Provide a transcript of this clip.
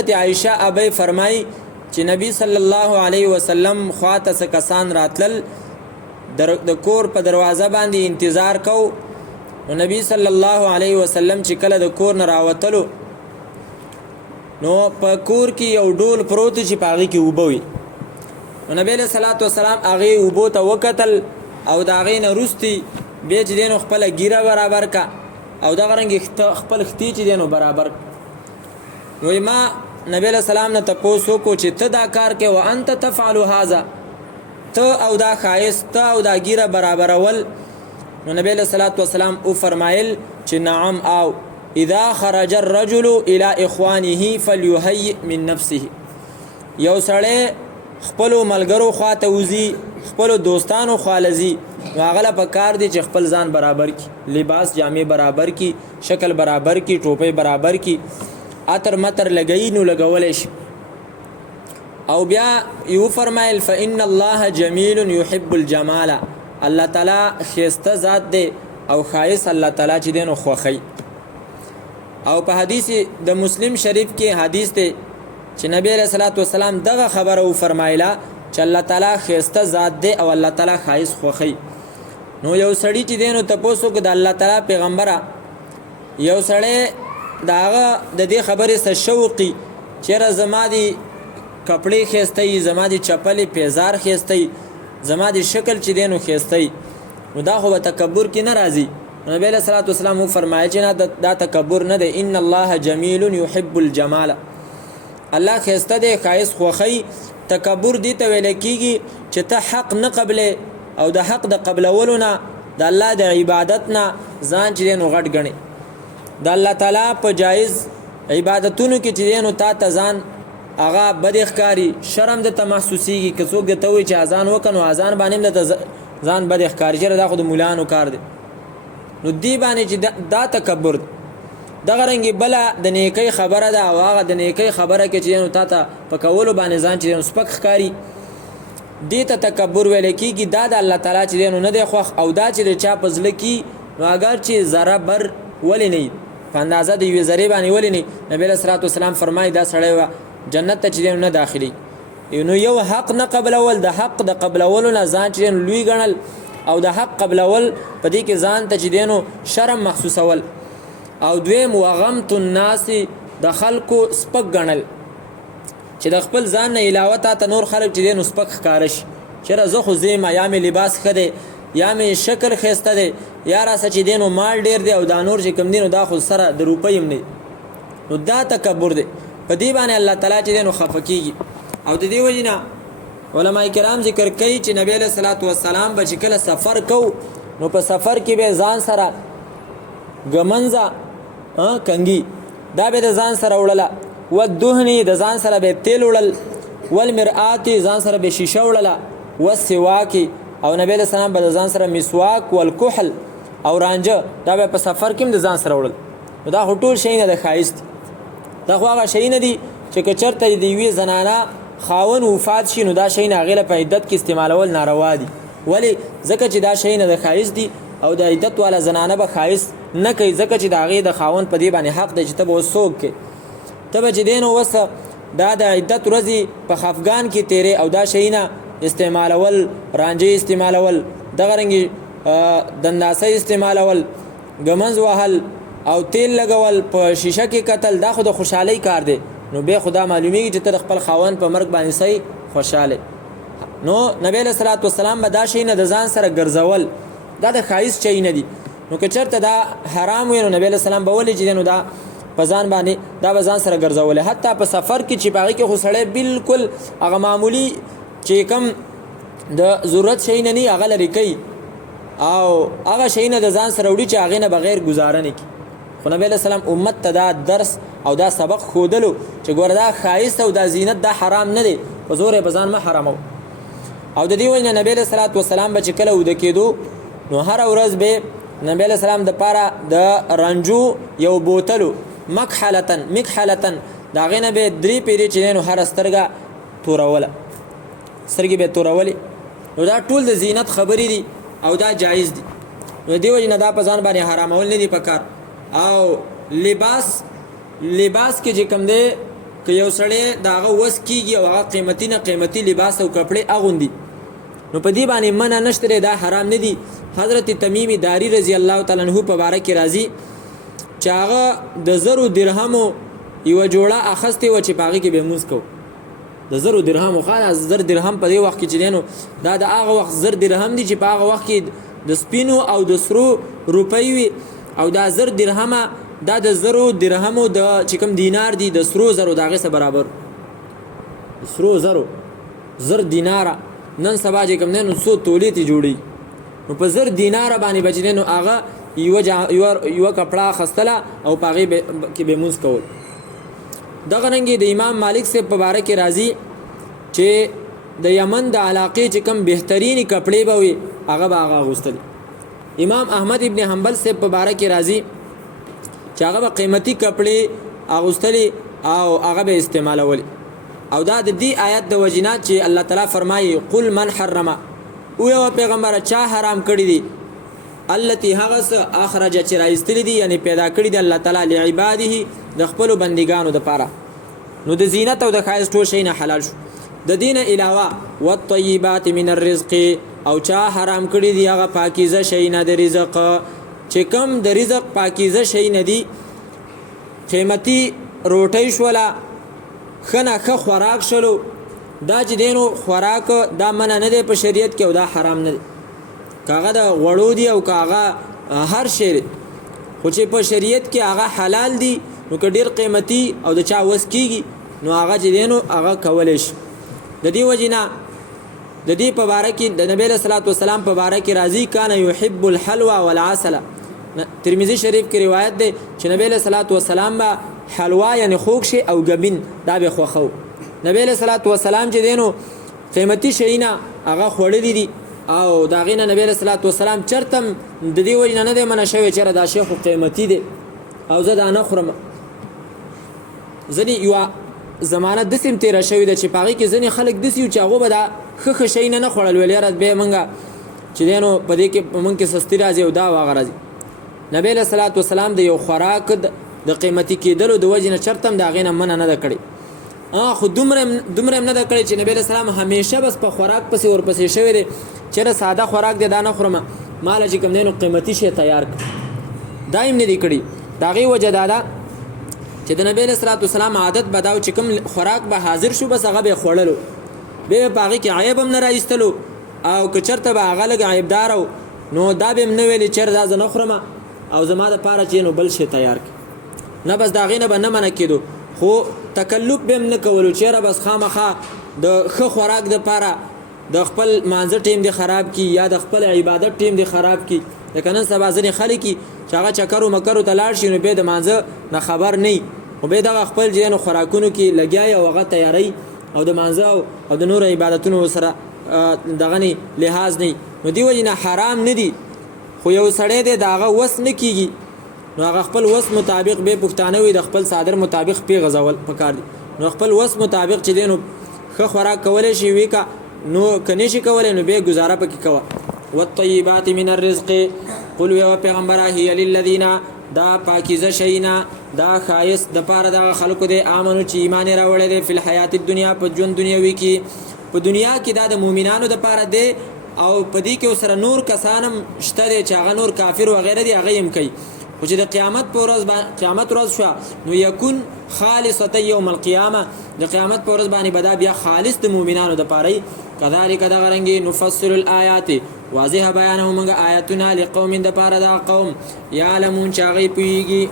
عائشہ ابي فرمای چې نبی صلی الله علیه وسلم خواته څه کسان راتلل د کور په دروازه باندې انتظار کو نو نبی صلی الله علیه وسلم چې کله د کور نه راوتلو نو په کور کې یو ډول پروت چې پاغي کې وبوي نو نبی له صلوات و سلام هغه وبو ته وکتل او دا غي نه روستي به چې دینو خپل ګیره برابر کا او دا غرنګ خپل ختی چې دینو برابر نو ما نبی علیہ السلام نه تاسو کو چې ته دا کار کې و انت تفعل هذا ته او دا خایس ته او دا ګیره برابرول نو نبی علیہ الصلوۃ والسلام او فرمایل چې نعم او اذا خرج الرجل الى اخوانه فليهيئ من نفسه یو سړی خپل ملګرو خواته وزي خپل دوستانو خالزي واغله په کار دي چې خپل ځان برابر کی لباس جامې برابر کی شکل برابر کی ټوپۍ برابر کی اتر متر لګی نو لګولې شي او بیا یو فرمایل فإن الله جمیل يحب الجمال الله تعالی خسته ذات دی او خایس الله تعالی چې دینو خوخی او په حدیث د مسلم شریف کې حدیث دی چې نبی علیہ الصلوۃ والسلام دغه خبره او فرمایله چې الله تعالی خسته ذات دی او الله تعالی خایس خوخی نو یو سړی چې دینو تاسو کو د الله تعالی پیغمبره یو سړی داغه د دې خبرې سره شوقي چیرې زما دي کپڑے خېستې زما دي چپلې پیزار خېستې زما دي شکل چې دینو خېستې نو دا خو تکبر کې ناراضي نبی له صلوات والسلام فرمایي چې دا تکبر نه دی ان الله جمیل يحب الجمال الله خېسته دی خایس خوخی تکبر دی ته ویل کیږي چې ته حق نه قبلې او د حق د قبلولو نه د الله د عبادت نه ځان چې دینو غټ ګڼي د الله تعالی په جایز عبادتونو کې چې دینو تا ته ځان هغه بد ښکاری شرم د تمحسوسیږي که څوک د ته وي چې اذان وکنو اذان باندې د ځان بد ښکاری چې دا خو د مولانو کار دی نو دی باندې چې دا تکبر دغه رنګي بل د نیکی خبره ده او هغه د نیکی خبره کې چې دینو تا ته په کولو باندې ځان چې دینو سپک ښکاری دی ته تکبر ویل کېږي دا د الله تعالی چې دینو نه دی خوښ او دا چې د چا په زړه کې نو اگر چې ذره بر ولی نه په اندازه د یوې ذرې باندې ولې نه نبی صلی الله علیه وسلم فرمایي دا سړی جنت ته چې نه داخلي نو یو حق نه قبلول د حق د قبلولو نه ځان چې لوی ګڼل او د حق قبلول په دې کې ځان ته چې دینو شرم محسوسول او دویم وغمت الناس د خلکو سپک ګڼل چې د خپل ځان نه علاوه ته نور خلک چې دینو سپک ښکارش چې زه خو زما یا مې لباس خده یا مې شکل خسته دی یا را سچ دینو مال ډیر دی او دا نور چې کم دینو دا خو سره د روپیم نه نو دا تکبر دی په دې باندې الله تعالی چې دینو خفقيږي او د دې وجنه علما کرام ذکر کوي چې نبی له صلوات و سلام به کله سفر کو نو په سفر کې به ځان سره ګمنځه کنګي دا به ځان سره وړله ودهنی د ځان سره به تیل وړل والمرآت ځان سره به شیشه وړله والسواک او نبی علیہ السلام به ځان سره مسواک والکحل او رانجه دا به په سفر کې د ځان سره وړل دا ټول شي نه د خایست دا خو هغه شي نه دي چې کچرته دی وی زنانه خاون وفات شي نو دا شي نه غیله په عدت کې استعمالول ناروا دي ولی ځکه چې دا شي نه د خایست دي او د عدت والا زنانه به خایست نه کوي ځکه چې دا غي د خاون په دی باندې حق دی چې ته به وسوک کې ته به چې دینو وسه دا د عدت ورځي په خفغان کې تیرې او دا شي نه استعمالول رانجه استعمالول دغه رنګي دنداسه استعمالول ګمنځ وهل او تیل لګول په شیشه کې قتل دا خو د خوشحالي کار دی نو به خدا معلومیږي چې تر خپل خاون په مرګ باندې صحیح خوشاله نو نبی له صلوات و سلام به دا شي نه د ځان سره ګرځول دا د خایس شي نه دي نو که چرته دا حرام وي نو نبی له سلام به ولې چې نو دا په ځان باندې دا به ځان سره ګرځول حتی په سفر کې چې باغی کې خو سړی بالکل هغه معمولی چې کوم د ضرورت شي نه نه هغه لري کوي او هغه شي نه د ځان سره وړي چې هغه نه بغیر گزاره نه کوي خو نبی له سلام امت ته دا درس او دا سبق خودلو چې ګوره دا خایس او دا زینت دا حرام نه دی په زور به ځان ما حرامو او د دې وجه نبی له صلوات و سلام به چې کله ود کېدو نو هر ورځ به نبی له سلام د پاره د رنجو یو بوتلو مکحلتن دا غینه به درې پیری چې نو هر سترګه توروله سرګي به تورولي نو دا ټول د زینت خبرې دي او دا جایز دي نو دی وجه نه دا په ځان باندې حرامول نه دي پکار او لباس کې چې کوم دی که یو سړی داغه وس کیږي او هغه قیمتي نه قیمتي لباس او کپڑے اغوندي نو په دې باندې منع نشته، دا حرام نه دي. حضرت تمیم داری رضی الله تعالی عنہ په باره کې راځي چې هغه د 1000 درهمو یو جوړه اخسته و چې پاغي کې به موږ کو د 1000 درهم خو 1000 درهم په دې وخت کې چې دینو دا د هغه وخت 1000 درهم دي چې په هغه وخت کې د سپینو او د سرو روپۍ وي او دا 1000 درهمه دا د 1000 درهمو د چې کوم دینار دي د سرو زرو دغه سره برابر سرو زرو 1000 دینار نن سبا چې کوم نه 100 تولې ته جوړي نو په 1000 دینار باندې بچنه نو هغه یو کپڑا خستله او پاغي کې به موږ کول. دغه رنګي د امام مالک سے په باره کې راځي چې د یمن د علاقې چې کوم بهترینی کپڑے به وي هغه به هغه غوستل. امام احمد ابن حنبل سے په باره کې راځي چې هغه به قیمتي کپڑے اغوستل او هغه به استعمالول. او دا د دې آیت د وجنات چې الله تعالی فرمایي قل من حرم او یو پیغمبر چا حرام کړی دي التي هغس اخرج چې راایستلی دي یعنی پیدا کړی دي الله تعالی لعباده د خپل بندګانو د پاره نو د زینت او د خایس ټول شي نه حلال شو. د دین علاوه والطيبات من الرزق او چا حرام کړی دي هغه پاکیزه شي نه د رزق چې کم د رزق پاکیزه شي نه دي قیمتي روټي شولا خنه خ خوراک شلو دا چې دینو خوراک دا منع نه دی په شریعت کې او دا حرام نه دی. کاغه د غوړو دی او کاغه هر شی خو چې په شریعت کې هغه حلال دی نو که ډیر قیمتي او د چا وس کیږي نو هغه چې دینو هغه کولای شي. د دې وجینا د دې په باره کې د نبی له صلوات والسلام په باره کې راځي کان یحب الحلوى والعسل. ترمذی شریف کې روایت ده چې نبی له صلوات والسلام با حلوا یعنی خوږ شي او غبین دا به خوخو. نبی له صلوات والسلام چې دینو قیمتي شینا هغه خوړلې دي او دا غینه نبی له صلوات والسلام چرتم د دې وجه نه ده منه شوی چې دا شیخ قیمتي دي او زه دا نه خورم. ځنی یو زمانہ د سیم تیر شوی د چې پاغي کې ځنی خلک د سیو چاغو به دا خخ شي نه خورل ویل رات به منګه چې دینو په دې کې مونږ کې سستی راځي او دا واغ راځي. نبی له صلوات والسلام د یو خوراک د قیمتي کېدلو د وجه نه چرتم دا غینه منه نه کړی. خو دومره نه دا کړی چې نبی له سلام همیشه بس په خوراک پسې ورپسې شوی دی چې ساده خوراک دی دا نه خورم مال چې کوم دینو قیمتي شی تیار دایم نه دی کړی. دا غي وجه دا چې د نبی له صلوات والسلام عادت بداو چې کوم خوراک به حاضر شو بس هغه به خوړلو به پاغي کې عیب هم نه راایستلو او که چرته به هغه لګ عیبدار نو دا به نه ویل چې دا نه خورم او زما د پاره چې نو بل شی تیار نه بس دا غینه به نه منه کېدو خو تکلف به نه کولو چیرې بس خامخا د خ خوراک د پاره د خپل مانزه ټیم دی خراب کی یا د خپل عبادت ټیم دی خراب کی. لکه نن سبا ځنې خلک چې هغه چکرو مکرو ته لاړ شي نو به د مانزه نه خبر نه او به د خپل جنو خوراکونو کې لګیای او هغه تیاری او د مانزه او د نور عبادتونو سره دغه نه لحاظ نه نو دی وجه نه حرام نه دی. خو یو سړی دی داغه وس نه کیږي نو هغه خپل وس مطابق به پښتانه وي د خپل صادر مطابق پی غزول پکار دي نو خپل وس مطابق چې دینو خ خوراک کولای شي وی کا نو کني شي کولای نو به گزاره پکې کوا. والطيبات من الرزق قل يا پیغمبر هي للذين دا پاکیزه شینا دا خایس د پاره د خلکو د امنو چې ایمان راوړل دي په حیات الدنیا په ژوند دنیوي کې په دنیا کې دا د مؤمنانو د پاره دی او په دې کې سره نور کسانم شته چې هغه نور کافر و غیره دي هغه هم کوي خو چې د قیامت پر ورځ قیامت ورځ شو نو یکون خالصه یوم القیامه د قیامت پر ورځ باندې بدا بیا خالص د مؤمنانو د پاره کذالک دا غرنګي نفصل الآیات واضح بیانو موږ آیاتنا لقوم د پاره دا قوم یعلمون چاغي پویږي